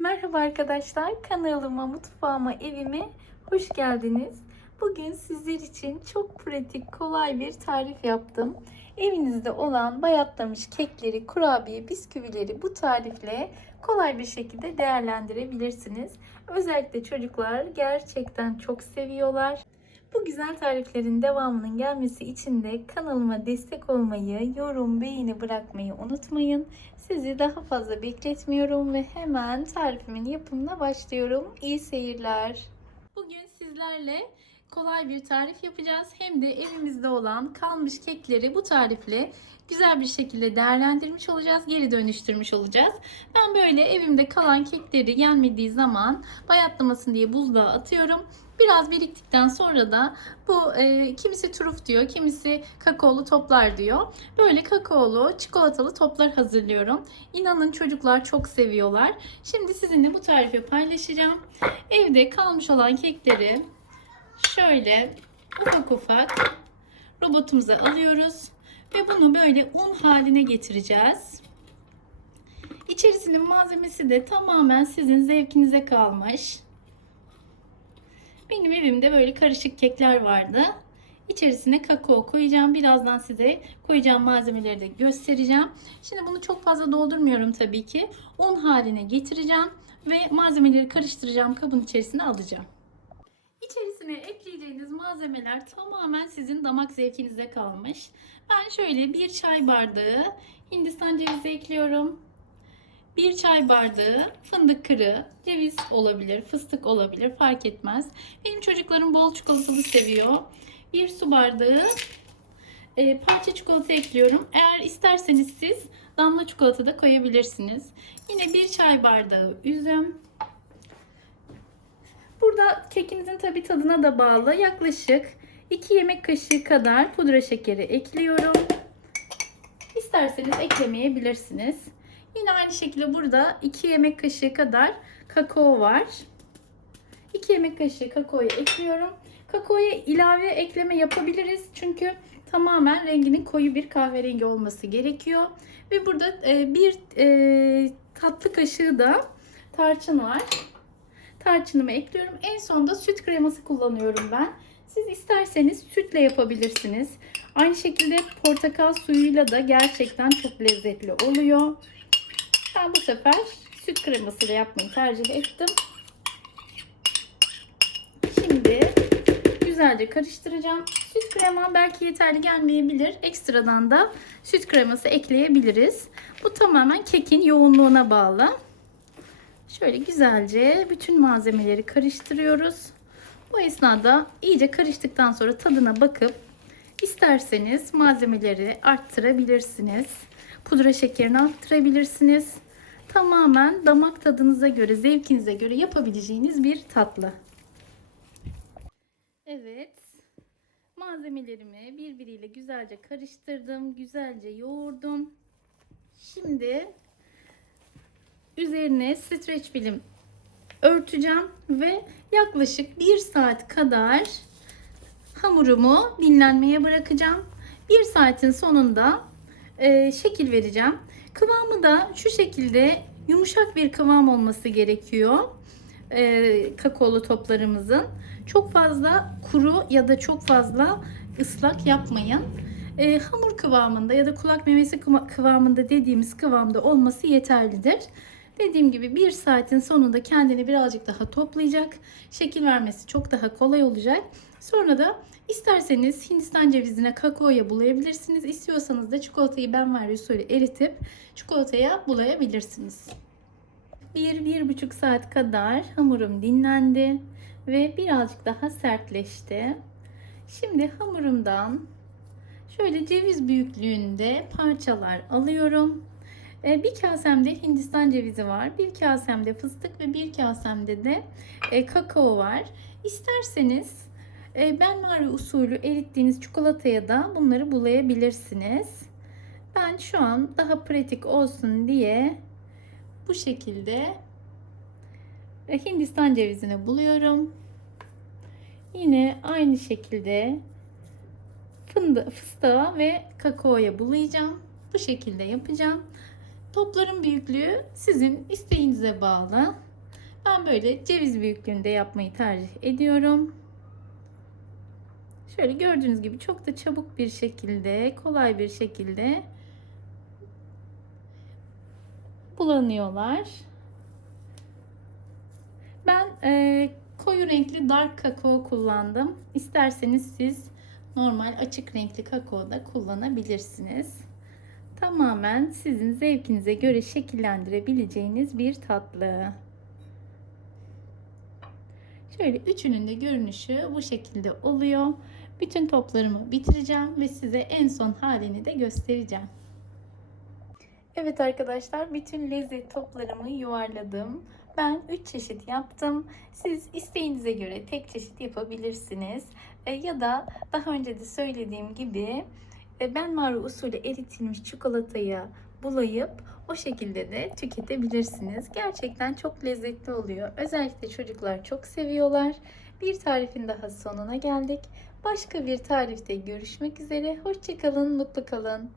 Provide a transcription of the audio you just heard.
Merhaba arkadaşlar, kanalıma, mutfağıma, evime hoş geldiniz. Bugün sizler için çok pratik, kolay bir tarif yaptım. Evinizde olan bayatlamış kekleri, kurabiye, bisküvileri bu tarifle kolay bir şekilde değerlendirebilirsiniz. Özellikle çocuklar gerçekten çok seviyorlar. Bu güzel tariflerin devamının gelmesi için de kanalıma destek olmayı, yorum, beğeni bırakmayı unutmayın. Sizi daha fazla bekletmiyorum ve hemen tarifimin yapımına başlıyorum. İyi seyirler. Bugün sizlerle kolay bir tarif yapacağız. Hem de evimizde olan kalmış kekleri bu tarifle güzel bir şekilde değerlendirmiş olacağız. Geri dönüştürmüş olacağız. Ben böyle evimde kalan kekleri yenmediği zaman bayatlamasın diye buzluğa atıyorum. Biraz biriktikten sonra da bu e, kimisi turuf diyor, kimisi kakaolu toplar diyor. Böyle kakaolu, çikolatalı toplar hazırlıyorum. İnanın çocuklar çok seviyorlar. Şimdi sizinle bu tarifi paylaşacağım. Evde kalmış olan kekleri şöyle ufak ufak robotumuza alıyoruz ve bunu böyle un haline getireceğiz. İçerisinin malzemesi de tamamen sizin zevkinize kalmış. Benim evimde böyle karışık kekler vardı. İçerisine kakao koyacağım. Birazdan size koyacağım malzemeleri de göstereceğim. Şimdi bunu çok fazla doldurmuyorum tabii ki. Un haline getireceğim ve malzemeleri karıştıracağım. Kabın içerisine alacağım. Malzemeler tamamen sizin damak zevkinize kalmış. Ben şöyle bir çay bardağı Hindistan cevizi ekliyorum. Bir çay bardağı fındık kırığı, ceviz olabilir, fıstık olabilir fark etmez. Benim çocuklarım bol çikolatalı seviyor. Bir su bardağı e, parça çikolata ekliyorum. Eğer isterseniz siz damla çikolata da koyabilirsiniz. Yine bir çay bardağı üzüm. Burada kekinizin tabi tadına da bağlı. Yaklaşık 2 yemek kaşığı kadar pudra şekeri ekliyorum. İsterseniz eklemeyebilirsiniz. Yine aynı şekilde burada 2 yemek kaşığı kadar kakao var. 2 yemek kaşığı kakaoyu ekliyorum. Kakaoya ilave ekleme yapabiliriz. Çünkü tamamen renginin koyu bir kahverengi olması gerekiyor. Ve burada e, bir e, tatlı kaşığı da tarçın var. Tarçınımı ekliyorum. En sonda süt kreması kullanıyorum ben. Siz isterseniz sütle yapabilirsiniz. Aynı şekilde portakal suyuyla da gerçekten çok lezzetli oluyor. Ben bu sefer süt kremasıyla yapmayı tercih ettim. Şimdi güzelce karıştıracağım. Süt krema belki yeterli gelmeyebilir. Ekstradan da süt kreması ekleyebiliriz. Bu tamamen kekin yoğunluğuna bağlı. Şöyle güzelce bütün malzemeleri karıştırıyoruz. Bu esnada iyice karıştıktan sonra tadına bakıp isterseniz malzemeleri arttırabilirsiniz. Pudra şekerini arttırabilirsiniz. Tamamen damak tadınıza göre, zevkinize göre yapabileceğiniz bir tatlı. Evet. Malzemelerimi birbiriyle güzelce karıştırdım. Güzelce yoğurdum. Şimdi üzerine streç film örteceğim ve yaklaşık 1 saat kadar hamurumu dinlenmeye bırakacağım. 1 saatin sonunda e, şekil vereceğim. Kıvamı da şu şekilde yumuşak bir kıvam olması gerekiyor. E, kakaolu toplarımızın. Çok fazla kuru ya da çok fazla ıslak yapmayın. E, hamur kıvamında ya da kulak memesi kıvamında dediğimiz kıvamda olması yeterlidir. Dediğim gibi bir saatin sonunda kendini birazcık daha toplayacak. Şekil vermesi çok daha kolay olacak. Sonra da isterseniz Hindistan cevizine kakaoya bulayabilirsiniz. İstiyorsanız da çikolatayı benmari usulü eritip çikolataya bulayabilirsiniz. 1-1,5 saat kadar hamurum dinlendi ve birazcık daha sertleşti. Şimdi hamurumdan şöyle ceviz büyüklüğünde parçalar alıyorum. E, bir kasemde Hindistan cevizi var. Bir kasemde fıstık ve bir kasemde de e, kakao var. İsterseniz e, benmari usulü erittiğiniz çikolataya da bunları bulayabilirsiniz. Ben şu an daha pratik olsun diye bu şekilde Hindistan cevizini buluyorum. Yine aynı şekilde fıstığa ve kakaoya bulayacağım. Bu şekilde yapacağım. Topların büyüklüğü sizin isteğinize bağlı. Ben böyle ceviz büyüklüğünde yapmayı tercih ediyorum. Şöyle gördüğünüz gibi çok da çabuk bir şekilde, kolay bir şekilde bulanıyorlar. Ben e, koyu renkli dark kakao kullandım. İsterseniz siz normal açık renkli kakao da kullanabilirsiniz. Tamamen sizin zevkinize göre şekillendirebileceğiniz bir tatlı. Şöyle üçünün de görünüşü bu şekilde oluyor. Bütün toplarımı bitireceğim ve size en son halini de göstereceğim. Evet arkadaşlar bütün lezzet toplarımı yuvarladım. Ben 3 çeşit yaptım. Siz isteğinize göre tek çeşit yapabilirsiniz. E, ya da daha önce de söylediğim gibi e, ben mağara usulü eritilmiş çikolatayı bulayıp o şekilde de tüketebilirsiniz. Gerçekten çok lezzetli oluyor. Özellikle çocuklar çok seviyorlar. Bir tarifin daha sonuna geldik. Başka bir tarifte görüşmek üzere. Hoşçakalın, mutlu kalın.